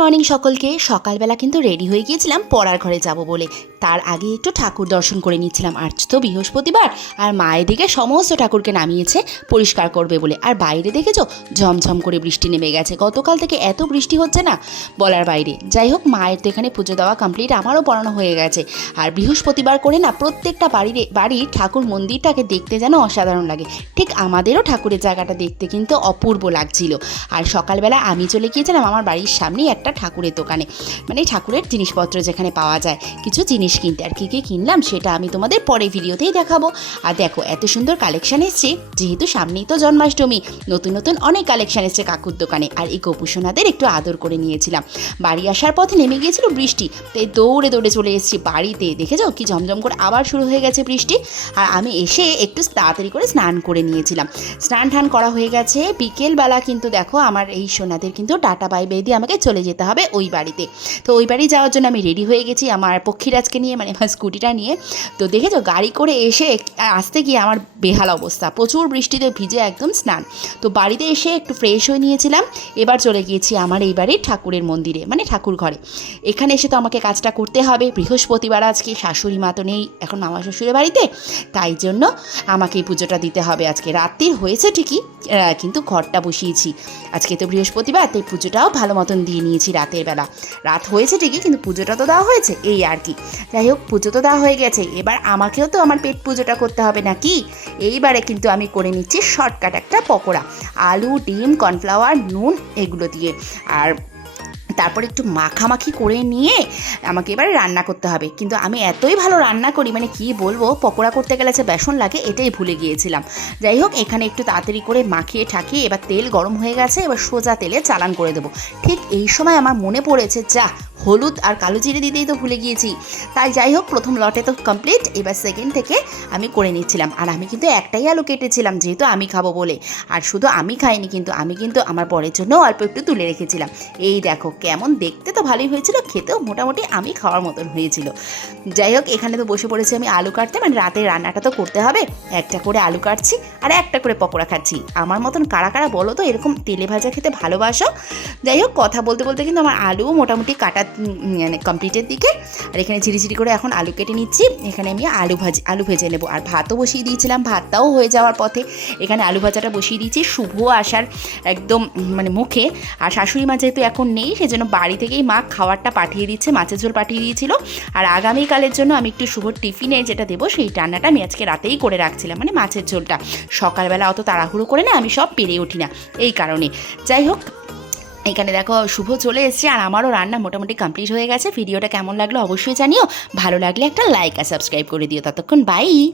Morning সকলকে। সকালবেলা কিন্তু রেডি হয়ে গিয়েছিলাম, পড়ার ঘরে যাব বলে। তার আগে একটু ঠাকুর দর্শন করে নিচ্ছিলাম। আজ তো বৃহস্পতিবার, আর মায়ের দিকে সমস্ত ঠাকুরকে নামিয়েছে, পরিষ্কার করবে বলে। আর বাইরে দেখেছ, ঝমঝম করে বৃষ্টি নেমে গেছে। গতকাল থেকে এত বৃষ্টি হচ্ছে না বলার বাইরে। যাই হোক, মায়ের তো এখানে পুজো দেওয়া কমপ্লিট আমারও পড়ানো হয়ে গেছে। আর বৃহস্পতিবার করে না, প্রত্যেকটা বাড়ির বাড়ির ঠাকুর মন্দিরটাকে দেখতে যেন অসাধারণ লাগে। ঠিক আমাদেরও ঠাকুরের জায়গাটা দেখতে কিন্তু অপূর্ব লাগছিল। আর সকালবেলা আমি চলে গিয়েছিলাম আমার বাড়ির সামনেই একটা ঠাকুরের দোকানে। মানে ঠাকুরের জিনিসপত্র যেখানে পাওয়া যায়, কিছু জিনিস কিনতে। আর কী কী কিনলাম সেটা আমি তোমাদের পরে ভিডিওতেই দেখাবো। আর দেখো, এত সুন্দর কালেকশন এসছে, যেহেতু সামনেই তো জন্মাষ্টমী, নতুন নতুন অনেক কালেকশন এসছে কাকুর দোকানে। আর এই গোপুসোনাদের একটু আদর করে নিয়েছিলাম। বাড়ি আসার পথে নেমে গিয়েছিল বৃষ্টি, তাই দৌড়ে দৌড়ে চলে এসেছি বাড়িতে। দেখেছ কি ঝমঝম করে আবার শুরু হয়ে গেছে বৃষ্টি। আর আমি এসে একটু তাড়াতাড়ি করে স্নান করে নিয়েছিলাম। স্নান টান করা হয়ে গেছে। বিকেলবেলা কিন্তু দেখো, আমার এই সোনাদের কিন্তু টাটা বাই বাই দিয়ে আমাকে চলে যেতে হবে ওই বাড়িতে। তো ওই বাড়ি যাওয়ার জন্য আমি রেডি হয়ে গেছি আমার পক্ষীরাজকে নিয়ে মানে আমার স্কুটিটা নিয়ে। তো দেখেছ গাড়ি করে এসে আসতে গিয়ে আমার বেহাল অবস্থা। প্রচুর বৃষ্টিতে ভিজে একদম স্নান। তো বাড়িতে এসে একটু ফ্রেশ হয়ে নিয়েছিলাম। এবার চলে গিয়েছি আমার এই ঠাকুরের মন্দিরে মানে ঠাকুর ঘরে। এখানে এসে তো আমাকে কাজটা করতে হবে। বৃহস্পতিবার আজকে শাশুড়ি মা তো নেই, এখন মামা শ্বশুরের বাড়িতে। তাই জন্য আমাকে এই পুজোটা দিতে হবে আজকে। রাত্রির হয়েছে ঠিকই কিন্তু ঘরটা বসিয়েছি। আজকে তো বৃহস্পতিবার, তাই পুজোটাও ভালো মতন দিয়ে নিয়েছি। রাতের বেলা। রাত হয়েছে ঠিকই, কিন্তু পুজোটা তো দেওয়া হয়েছে, এই আর কি। যাই হোক, পুজো তো দেওয়া হয়ে গেছে, এবার আমাকেও তো আমার পেট পুজোটা করতে হবে নাকি? এইবারে কিন্তু আমি করে নিচ্ছি শর্টকাট একটা পকোড়া। আলু, ডিম, কর্নফ্লাওয়ার, নুন, এগুলো দিয়ে। আর তারপর একটু মাখামাখি করে নিয়ে আমাকে এবারে রান্না করতে হবে। কিন্তু আমি এতই ভালো রান্না করি মানে কি বলব, পকোড়া করতে গেলে যে বেসন লাগে, এটাই ভুলে গিয়েছিলাম। যাই হোক, এখানে একটু তাড়াতাড়ি করে মাখিয়ে ঠাকিয়ে এবার তেল গরম হয়ে গেছে, এবার সোজা তেলে চালান করে দেবো। ঠিক এই সময় আমার মনে পড়েছে, যা হলুদ আর কালো জিরে দিতেই তো ভুলে গিয়েছি। তাই যাই হোক, প্রথম লটে তো কমপ্লিট এবার সেকেন্ড থেকে আমি করে নিচ্ছিলাম। আর আমি কিন্তু একটাই আলু কেটেছিলাম, যেহেতু আমি খাব বলে। আর শুধু আমি খাইনি কিন্তু, আমি কিন্তু আমার পরের জন্য অল্প একটু তুলে রেখেছিলাম। এই দেখো, কেমন দেখতে তো ভালোই হয়েছিল, খেতেও মোটামুটি আমি খাওয়ার মতন হয়েছিল। যাই হোক, এখানে তো বসে পড়েছি আমি আলু কাটতে মানে রাতে রান্নাটা তো করতে হবে। একটা করে আলু কাটছি আর একটা করে পকোড়া খাচ্ছি। আমার মতন কারা কারা বলো তো, এরকম তেলে ভাজা খেতে ভালোবাসো? যাই হোক, কথা বলতে বলতে কিন্তু আমার আলুও মোটামুটি কাটা মানে কমপ্লিটের দিকে। আর এখানে ঝিরি ঝিরি করে এখন আলু কেটে নিচ্ছি। এখানে আমি আলু ভাজি, আলু ভেজে নেব। আর ভাতও বসিয়ে দিয়েছিলাম, ভাতটাও হয়ে যাওয়ার পথে। এখানে আলু ভাজাটা বসিয়ে দিয়েছি। শুভ আসার একদম মানে মুখে। আর শাশুড়ি মা যেহেতু এখন নেই, সেজন্য বাড়ি থেকেই মা খাবারটা পাঠিয়ে দিচ্ছে, মাছের ঝোল পাঠিয়ে দিয়েছিল। আর আগামীকালের জন্য আমি একটু শুভর টিফিনে যেটা দেবো, সেই রান্নাটা আমি আজকে রাতেই করে রাখছিলাম মানে মাছের ঝোলটা। সকালবেলা অত তাড়াহুড়ো করে না, আমি সব পেরে উঠি না, এই কারণে। যাই হোক এখানে দেখো শুভ চলে এসছে আর আমারও রান্না মোটামুটি কমপ্লিট হয়ে গেছে। ভিডিওটা কেমন লাগল অবশ্যই জানিও। ভালো লাগলে একটা লাইক আর সাবস্ক্রাইব করে দিও। ততক্ষণ বাই